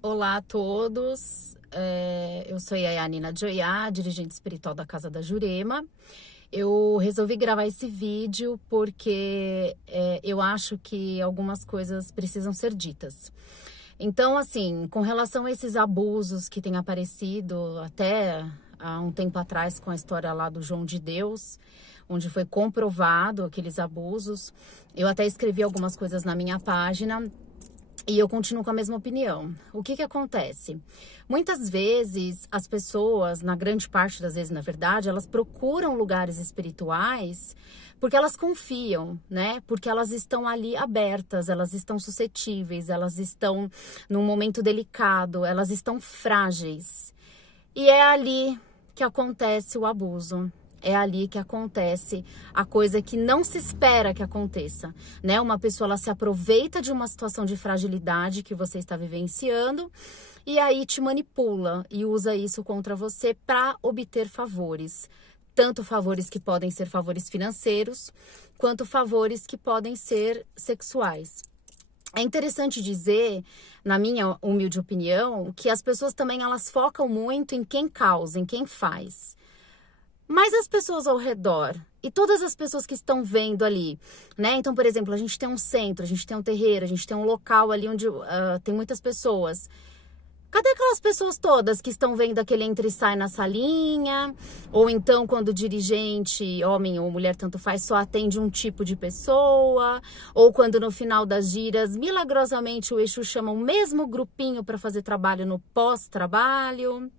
Olá a todos, eu sou Yayanina Joiá, dirigente espiritual da Casa da Jurema. Eu resolvi gravar esse vídeo porque eu acho que algumas coisas precisam ser ditas. Então, assim, com relação a esses abusos que têm aparecido até há um tempo atrás com a história lá do João de Deus, onde foi comprovado aqueles abusos, eu até escrevi algumas coisas na minha página. E eu continuo com a mesma opinião. O que acontece? Muitas vezes as pessoas, na grande parte das vezes, na verdade, elas procuram lugares espirituais porque elas confiam, né? Porque elas estão ali abertas, elas estão suscetíveis, elas estão num momento delicado, elas estão frágeis. E é ali que acontece o abuso. É ali que acontece a coisa que não se espera que aconteça, né? Uma pessoa, ela se aproveita de uma situação de fragilidade que você está vivenciando e aí te manipula e usa isso contra você para obter favores. Tanto favores que podem ser favores financeiros, quanto favores que podem ser sexuais. É interessante dizer, na minha humilde opinião, que as pessoas também elas focam muito em quem causa, em quem faz. Mas as pessoas ao redor e todas as pessoas que estão vendo ali, né? Então, por exemplo, a gente tem um centro, a gente tem um terreiro, a gente tem um local ali onde tem muitas pessoas. Cadê aquelas pessoas todas que estão vendo aquele entra e sai na salinha? Ou então quando o dirigente, homem ou mulher, tanto faz, só atende um tipo de pessoa? Ou quando no final das giras, milagrosamente o Exu chama o mesmo grupinho para fazer trabalho no pós-trabalho?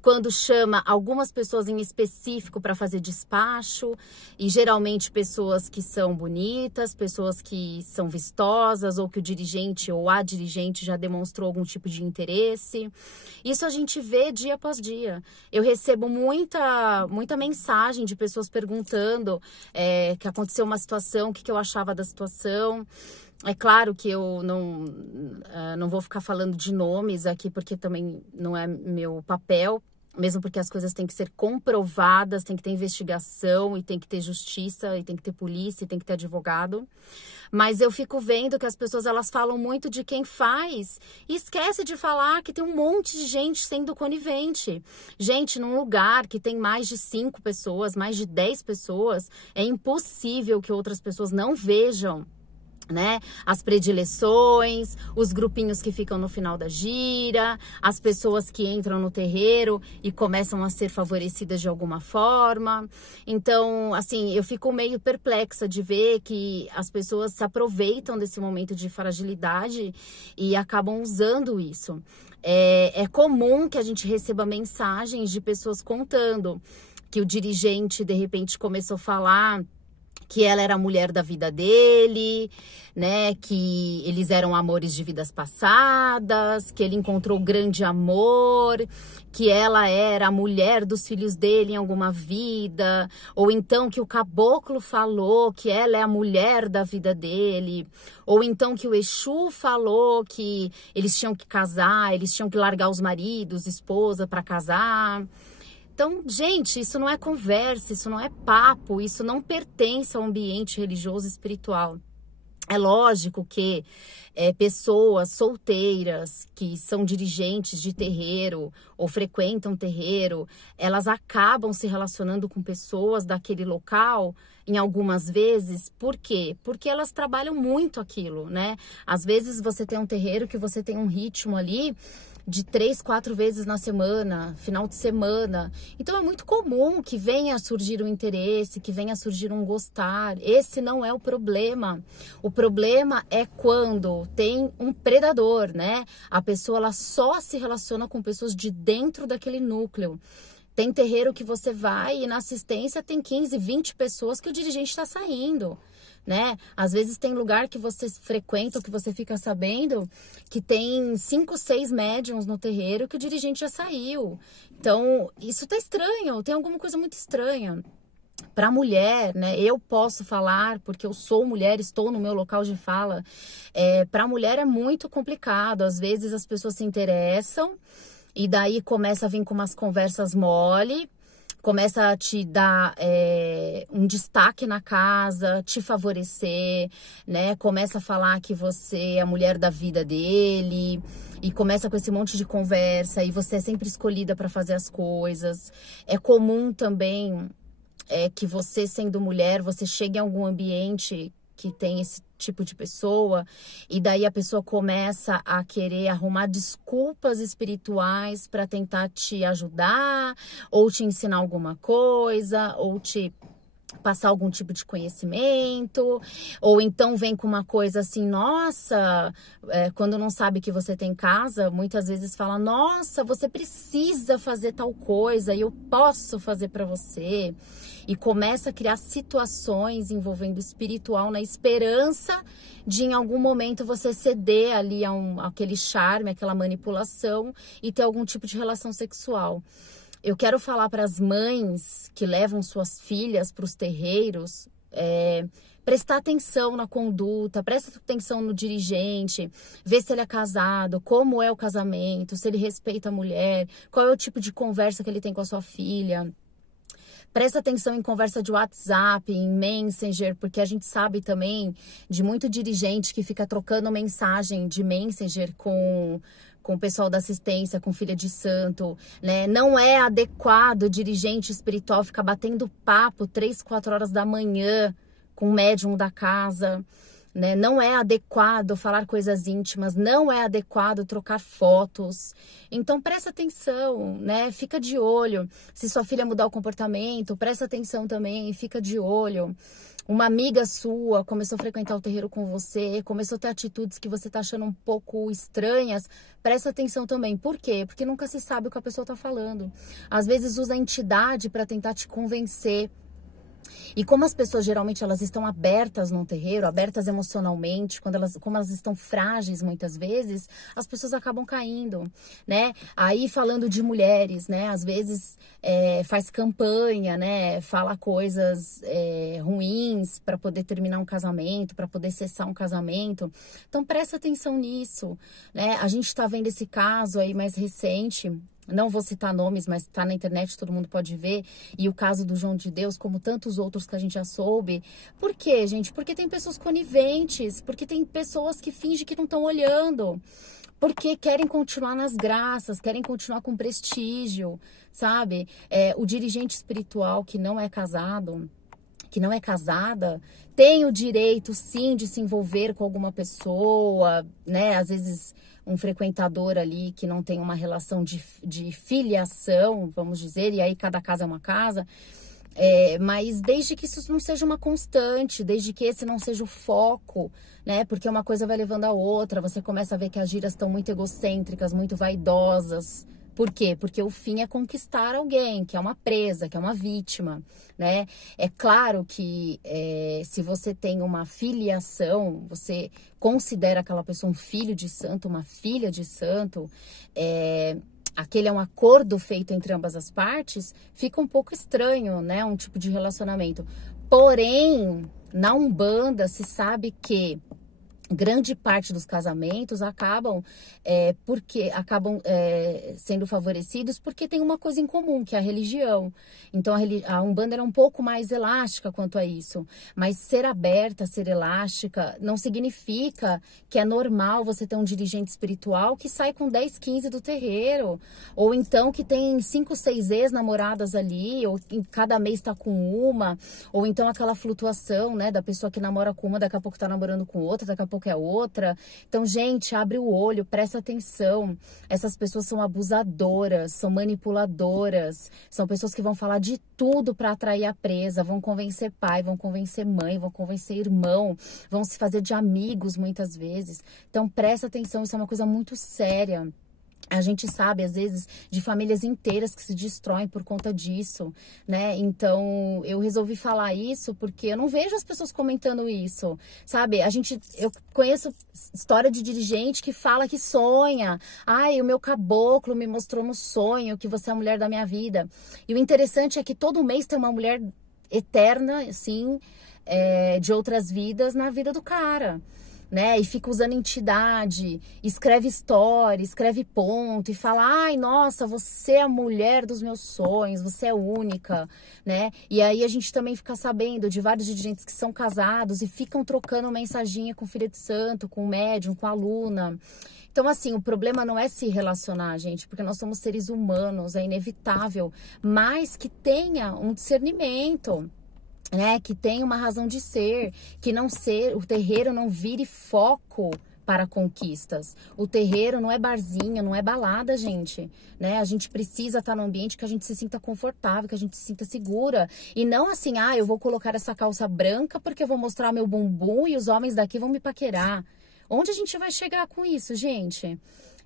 Quando chama algumas pessoas em específico para fazer despacho, e geralmente pessoas que são bonitas, pessoas que são vistosas, ou que o dirigente ou a dirigente já demonstrou algum tipo de interesse. Isso a gente vê dia após dia. Eu recebo muita mensagem de pessoas perguntando que aconteceu uma situação, o que eu achava da situação. É claro que eu não vou ficar falando de nomes aqui, porque também não é meu papel, mesmo porque as coisas têm que ser comprovadas, tem que ter investigação, e tem que ter justiça, e tem que ter polícia, e tem que ter advogado. Mas eu fico vendo que as pessoas elas falam muito de quem faz e esquece de falar que tem um monte de gente sendo conivente. Gente, num lugar que tem mais de 5 pessoas, mais de 10 pessoas, é impossível que outras pessoas não vejam, né? As predileções, os grupinhos que ficam no final da gira, as pessoas que entram no terreiro e começam a ser favorecidas de alguma forma. Então, assim, eu fico meio perplexa de ver que as pessoas se aproveitam desse momento de fragilidade e acabam usando isso. É comum que a gente receba mensagens de pessoas contando que o dirigente, de repente, começou a falar que ela era a mulher da vida dele, né, que eles eram amores de vidas passadas, que ele encontrou grande amor, que ela era a mulher dos filhos dele em alguma vida, ou então que o caboclo falou que ela é a mulher da vida dele, ou então que o Exu falou que eles tinham que casar, eles tinham que largar os maridos, esposa para casar. Então, gente, isso não é conversa, isso não é papo, isso não pertence ao ambiente religioso e espiritual. É lógico que pessoas solteiras que são dirigentes de terreiro ou frequentam terreiro, elas acabam se relacionando com pessoas daquele local em algumas vezes. Por quê? Porque elas trabalham muito aquilo, né? Às vezes você tem um terreiro que você tem um ritmo ali de 3, 4 vezes na semana, final de semana. Então é muito comum que venha a surgir um interesse, que venha a surgir um gostar. Esse não é o problema. O problema é quando tem um predador, né? A pessoa ela só se relaciona com pessoas de dentro daquele núcleo. Tem terreiro que você vai e na assistência tem 15, 20 pessoas que o dirigente está saindo, né? Às vezes tem lugar que você frequenta, ou que você fica sabendo, que tem 5, 6 médiums no terreiro que o dirigente já saiu. Então, isso tá estranho, tem alguma coisa muito estranha. Para mulher, né? Eu posso falar porque eu sou mulher, estou no meu local de fala. Para mulher é muito complicado. Às vezes as pessoas se interessam e daí começa a vir com umas conversas mole, começa a te dar um destaque na casa, te favorecer, né? Começa a falar que você é a mulher da vida dele e começa com esse monte de conversa e você é sempre escolhida para fazer as coisas. É comum também que você, sendo mulher, você chegue em algum ambiente que tem esse tipo de pessoa, e daí a pessoa começa a querer arrumar desculpas espirituais para tentar te ajudar, ou te ensinar alguma coisa, ou te passar algum tipo de conhecimento, ou então vem com uma coisa assim, nossa, quando não sabe que você tem casa, muitas vezes fala, nossa, você precisa fazer tal coisa e eu posso fazer para você. E começa a criar situações envolvendo o espiritual na esperança de em algum momento você ceder ali aquele charme, aquela manipulação e ter algum tipo de relação sexual. Eu quero falar para as mães que levam suas filhas para os terreiros, prestar atenção na conduta, presta atenção no dirigente, ver se ele é casado, como é o casamento, se ele respeita a mulher, qual é o tipo de conversa que ele tem com a sua filha. Presta atenção em conversa de WhatsApp, em Messenger, porque a gente sabe também de muito dirigente que fica trocando mensagem de Messenger com o pessoal da assistência, com filha de santo, né? Não é adequado o dirigente espiritual ficar batendo papo 3, 4 horas da manhã com o médium da casa, né? Não é adequado falar coisas íntimas, não é adequado trocar fotos. Então presta atenção, né? Fica de olho. Se sua filha mudar o comportamento, presta atenção também, fica de olho. Uma amiga sua começou a frequentar o terreiro com você, começou a ter atitudes que você tá achando um pouco estranhas, presta atenção também. Por quê? Porque nunca se sabe o que a pessoa tá falando. Às vezes usa a entidade para tentar te convencer. E como as pessoas geralmente elas estão abertas num terreiro, abertas emocionalmente, como elas estão frágeis muitas vezes, as pessoas acabam caindo, né? Aí falando de mulheres, né? Às vezes faz campanha, né? Fala coisas ruins para poder terminar um casamento, para poder cessar um casamento. Então presta atenção nisso, né? A gente está vendo esse caso aí mais recente. Não vou citar nomes, mas está na internet, todo mundo pode ver. E o caso do João de Deus, como tantos outros que a gente já soube. Por quê, gente? Porque tem pessoas coniventes, porque tem pessoas que fingem que não estão olhando. Porque querem continuar nas graças, querem continuar com prestígio, sabe? O dirigente espiritual que não é casado, que não é casada, tem o direito, sim, de se envolver com alguma pessoa, né? Às vezes um frequentador ali que não tem uma relação de filiação, vamos dizer, e aí cada casa é uma casa. Mas desde que isso não seja uma constante, desde que esse não seja o foco, né? Porque uma coisa vai levando a outra, você começa a ver que as gírias estão muito egocêntricas, muito vaidosas. Por quê? Porque o fim é conquistar alguém, que é uma presa, que é uma vítima, né? É claro que se você tem uma filiação, você considera aquela pessoa um filho de santo, uma filha de santo, aquele é um acordo feito entre ambas as partes, fica um pouco estranho, né? Um tipo de relacionamento. Porém, na Umbanda se sabe que grande parte dos casamentos acabam sendo favorecidos porque tem uma coisa em comum, que é a religião. Então a Umbanda era um pouco mais elástica quanto a isso. Mas ser aberta, ser elástica, não significa que é normal você ter um dirigente espiritual que sai com 10, 15 do terreiro. Ou então que tem 5, 6 ex-namoradas ali, ou em cada mês está com uma. Ou então aquela flutuação, né, da pessoa que namora com uma, daqui a pouco está namorando com outra, daqui a pouco é outra. Então, gente, abre o olho, presta atenção. Essas pessoas são abusadoras, são manipuladoras, são pessoas que vão falar de tudo para atrair a presa, vão convencer pai, vão convencer mãe, vão convencer irmão, vão se fazer de amigos muitas vezes. Então, presta atenção, isso é uma coisa muito séria. A gente sabe, às vezes, de famílias inteiras que se destroem por conta disso, né? Então, eu resolvi falar isso porque eu não vejo as pessoas comentando isso, sabe? Eu conheço história de dirigente que fala que sonha. Ai, o meu caboclo me mostrou no sonho que você é a mulher da minha vida. E o interessante é que todo mês tem uma mulher eterna, assim, de outras vidas na vida do cara. né? E fica usando entidade, escreve story, escreve ponto e fala: ai, nossa, você é a mulher dos meus sonhos, você é única, né? E aí a gente também fica sabendo de vários dirigentes que são casados e ficam trocando mensaginha com filha de santo, com médium, com aluna. Então, assim, o problema não é se relacionar, gente, porque nós somos seres humanos, é inevitável, mas que tenha um discernimento, né? Que tenha uma razão de ser, que não ser, o terreiro não vire foco para conquistas. O terreiro não é barzinho, não é balada, gente, né? A gente precisa estar num ambiente que a gente se sinta confortável, que a gente se sinta segura. E não assim, ah, eu vou colocar essa calça branca porque eu vou mostrar meu bumbum e os homens daqui vão me paquerar. Onde a gente vai chegar com isso, gente?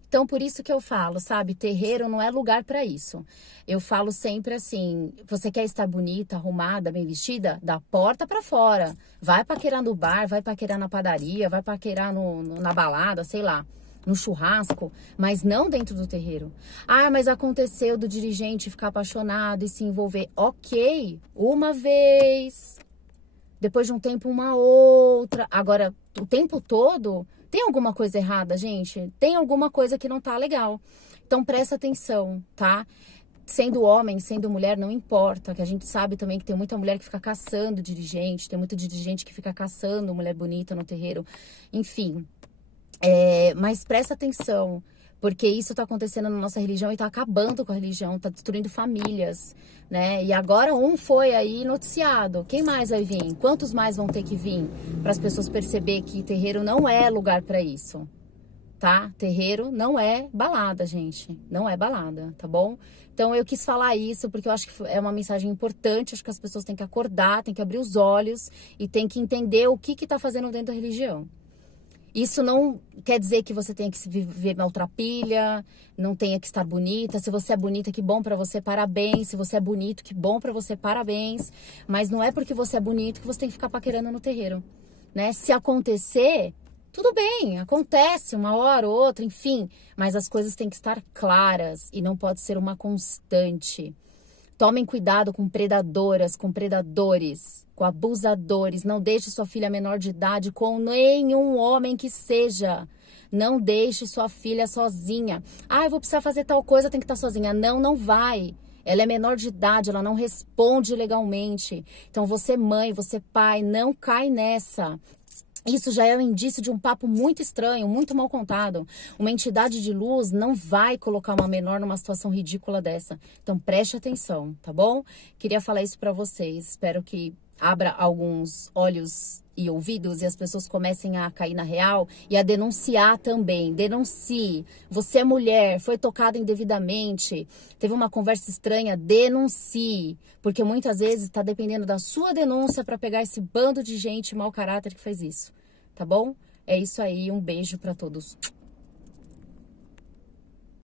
Então, por isso que eu falo, sabe? Terreiro não é lugar para isso. Eu falo sempre assim, você quer estar bonita, arrumada, bem vestida? Da porta para fora. Vai paquerar no bar, vai paquerar na padaria, vai paquerar na balada, sei lá, no churrasco, mas não dentro do terreiro. Ah, mas aconteceu do dirigente ficar apaixonado e se envolver. Ok, uma vez, depois de um tempo uma outra. Agora, o tempo todo, tem alguma coisa errada, gente? Tem alguma coisa que não tá legal. Então, presta atenção, tá? Sendo homem, sendo mulher, não importa. Que a gente sabe também que tem muita mulher que fica caçando dirigente. Tem muita dirigente que fica caçando mulher bonita no terreiro. Enfim, mas presta atenção. Porque isso está acontecendo na nossa religião e está acabando com a religião, está destruindo famílias, né? E agora um foi aí noticiado. Quem mais vai vir? Quantos mais vão ter que vir para as pessoas perceber que terreiro não é lugar para isso, tá? Terreiro não é balada, gente. Não é balada, tá bom? Então eu quis falar isso porque eu acho que é uma mensagem importante. Acho que as pessoas têm que acordar, têm que abrir os olhos e têm que entender o que está fazendo dentro da religião. Isso não quer dizer que você tenha que se viver maltrapilha, não tenha que estar bonita. Se você é bonita, que bom pra você, parabéns. Se você é bonito, que bom pra você, parabéns. Mas não é porque você é bonito que você tem que ficar paquerando no terreiro, né? Se acontecer, tudo bem, acontece uma hora ou outra, enfim. Mas as coisas têm que estar claras e não pode ser uma constante. Tomem cuidado com predadoras, com predadores, com abusadores. Não deixe sua filha menor de idade com nenhum homem que seja. Não deixe sua filha sozinha. Ah, eu vou precisar fazer tal coisa, tem que estar sozinha. Não, não vai. Ela é menor de idade, ela não responde legalmente. Então, você mãe, você pai, não cai nessa. Isso já é um indício de um papo muito estranho, muito mal contado. Uma entidade de luz não vai colocar uma menor numa situação ridícula dessa. Então, preste atenção, tá bom? Queria falar isso pra vocês. Espero que abra alguns olhos e ouvidos e as pessoas comecem a cair na real e a denunciar também. Denuncie. Você é mulher, foi tocada indevidamente, teve uma conversa estranha, denuncie. Porque muitas vezes está dependendo da sua denúncia para pegar esse bando de gente mau caráter que faz isso. Tá bom? É isso aí, um beijo para todos.